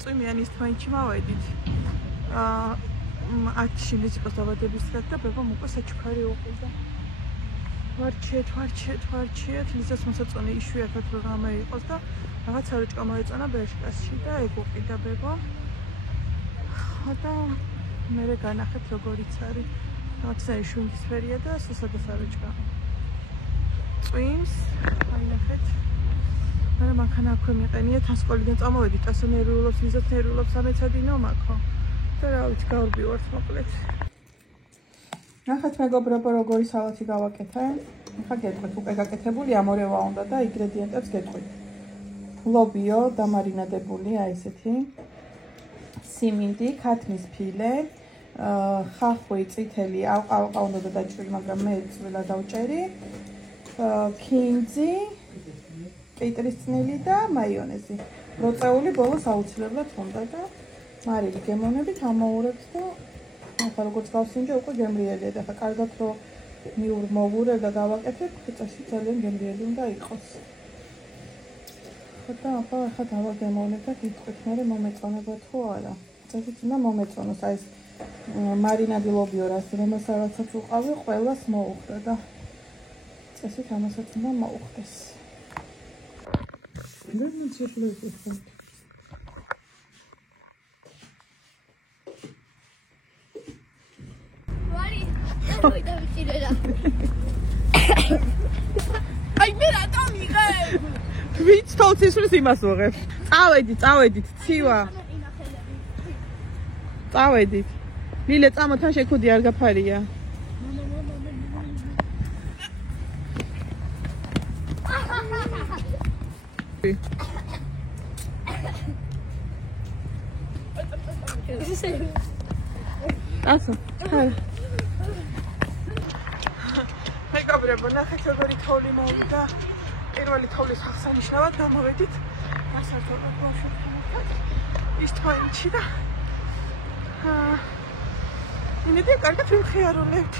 წვიმიანი თვანჩი მოვედით. 10 შინდის იყოს დაბადებისდღე და ბებამ უკვე საჩუქარი უყიდა. ვარჩიეთ, ლიზას მოსაწონი იშვიათად რამე იყოს და რაღაცა როჭკა მოეწონა ბეშკასში და ეგ უყიდა ბებამ. და მე განახეთ როგორიც არის. რაღაცა შვინდისფერია და სასადას აროჭკა. წვიმს, აი ნახეთ. მე მანქანა აქვე მიყენია, თან სკოლიდან წამოვედით, ასე ნერვიულობს, ლიზაც ნერვიულობს, ამეცადინო მაქო. და რა ვიცი, გავბივართ მოკლედ. ნახეთ მეგობრებო, როგორი სალათი გავაკეთე. ახლა გეტყვით, უკვე გაკეთებულია, მორევა უნდა და ინგრედიენტებს გეტყვით. ლობიო დამარინადებული, აი ესეთი. სიმინდი, ქათმის ფილე, ხახვი, წითელი, ავყავყა უნდა დაჭრილი, მაგრამ მე წვრილა დავჭერი. ქინძი, კეიტრის წნილი და მაიონეზი. როწეული ბოლოს აუცილებლად უნდა და მარილი გემოვნებით ამოურებთ და ახლა როგორც გავსინჯე უკვე გემრიელია და ახლა კარგად რო მოვურევ და გავაკეთებ, წესი ძალიან გემრიელი უნდა იყოს. და ახლა დავაგემოვნებ და გიტყვით მე მომეწონება თუ არა. წესით უნდა მომეწონოს აი ეს მარინადი ლობიო რომელსაც უყავი, ყველას მოუხდა და წესით ამასაც უნდა მოუხდეს. და ნაცვლად ეს აი მე რატომ იღებ? ვიც თავს ისვრის იმას ვიღებ. წავედით, ცივა. წავედით. ლილე წამო თან შეკუდი არ გაფარია. Asa, hai. მეგობრებო, ნახეთ როგორი თოვლი მოვიდა. პირველი თოვლის აღსანიშნავად გამოვედით. გასართობად ბავშვებთან. ის თვანჩი და იმედია კარგად ვიმხიარულებთ.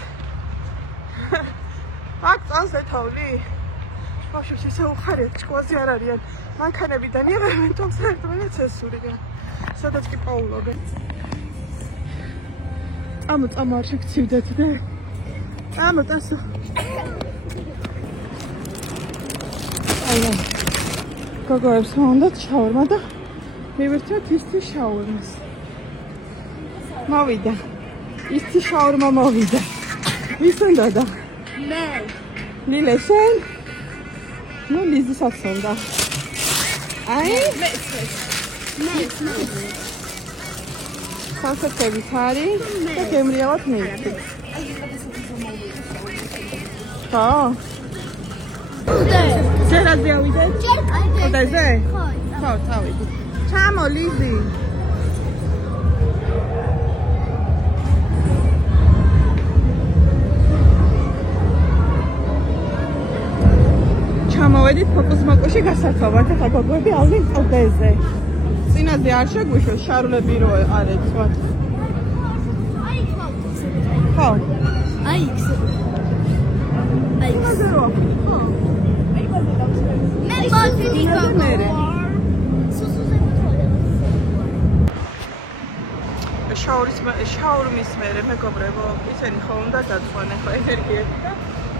აქ წავს ეთავლი. ბავშვებს ისე უხარიათ, ჭკუაზე არ არიან. მანქანებიდან იღებენ, თუმცა ერთმანეთს წესურიან. სადაც კი პაულობენ. წამო არ შეგცივდეთ და წამო ტასო. აია. გოგოებს უნდათ შაურმა და მივირთოთ ისეთი შაურმას. მოვიდა. ისეთი შაურმა მოვიდა. ვის უნდა და? მე. ლილე შენ? ნუ ლიზისაც უნდა. აი? მე. სასწრაფებით არის და გემრიელად მივიდეთ. ხო? ზერაზე ავიდეთ? ხოდაზე? ხო, წავიდით. ჩამო ლიზი. ჩამოვედით ფოკუს-მოკუსში გასართობად, ახლა გოგოები ავდნენ ყლდეზე. წინაზე არ შეგვიშოს, შარულები რო არ ეცვათ. ხო. აი იქ. შაურმის მერე მეგობრებო, ისინი ხო უნდა დაწყვანე ხო ენერგიები და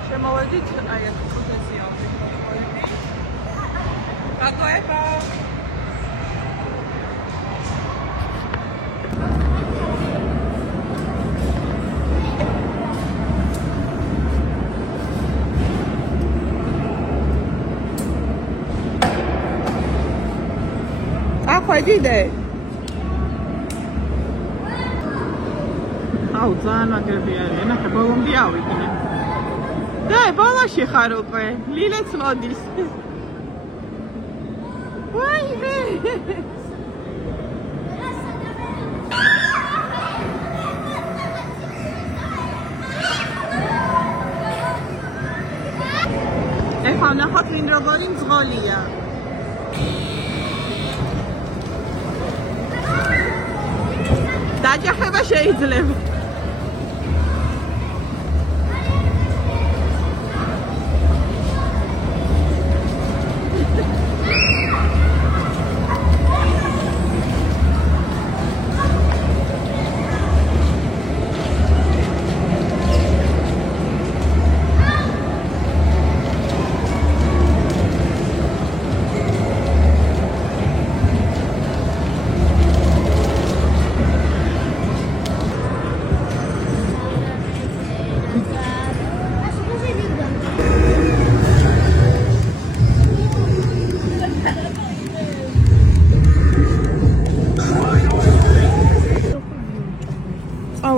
შემოვედით აი აქ კუთესია ვიყავით. გაგოება. ახვედიდე? აუ, ძალიან მაგრები არიან, ახლა ბოლომდე ავიდნენ. და ბოლოში ხარ უკვე, ლილეც მოდის. ვაიმე! ეხლა ნახოთ ვინ როგორი მძღოლია. დაჯახება შეიძლება.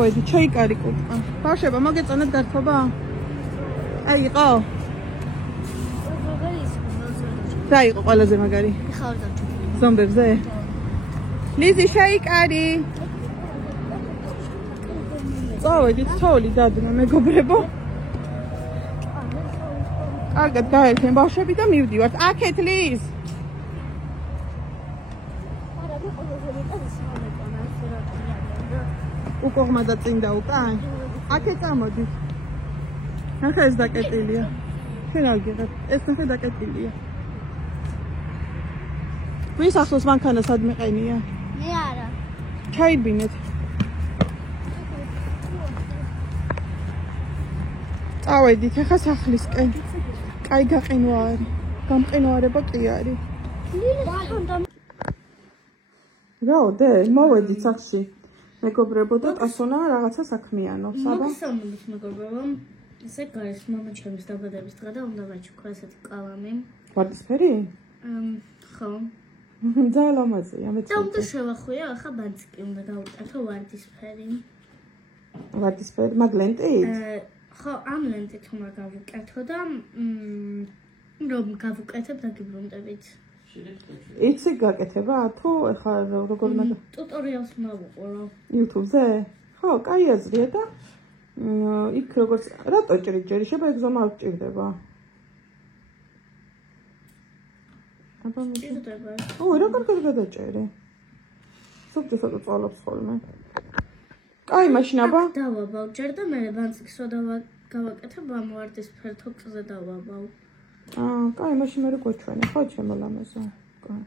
წავედი, ჩაიკარი კუტყა. ბავშვებო, მოგეწონათ გართობა? აი იყო. რა იყო ყველაზე მაგარი? ზომბებზე? ლიზი შეიკარი. წავედით თოვლი დადნა მეგობრებო. კარგად გაერთენ ბავშვები და მივდივართ. აქეთ ლის. უკოღმა და წინ დაუკან. აქეთ წამოდით. ახლა ეს დაკეტილია. შენ არ გიღებ. ეს ნახე დაკეტილია. ვის ახლოს მანქანა სად მეყენია? მე არა. ჩაიბინეთ. წავედით ახლა სახლისკენ. კაი გაყინვა არის. გამყინვარება კი არის. რაოდე, მოვედით სახლში. მეგობრებო და ტასონა რაღაცა საქმიანობს, აბა. მოგესალმებით მეგობრებო. ესე გაის მამა ჩემის დაბადების დღე და უნდა ვაჩუქო ესეთი კალამი. ვარდისფერი? ხო. ძალიან ლამაზია, მეც. და უნდა შევახვია, ახლა ბანციკი უნდა გავუკეთო ვარდისფერი. ვარდისფერი, მაგ ლენტით? ხო, ამ ლენტით უნდა გავუკეთო და რომ გავუკეთებ დაგიბრუნდებით. იცი გაკეთება თუ ეხლა როგორ მაგ ტუტორიალს უნდა ვუყურო. YouTube-ზე? ხო, კაი აზრია და იქ როგორც რატო ჭრიჭერი შეიძლება ეგზომა არ გჭირდება. აბა მე ჭირდება. ო, რა კარგად გადაჭერე. სულ ცოტა წვალობს ხოლმე. კაი, მაშინ აბა. დავაბავ ჯერ და მე ბანციკს რო გავაკეთებ ამ ვარდისფერ თოკზე დავაბავ. კაი, მაშინ მე გვაჩვენე, ხო, ჩემო ლამაზო. კაი.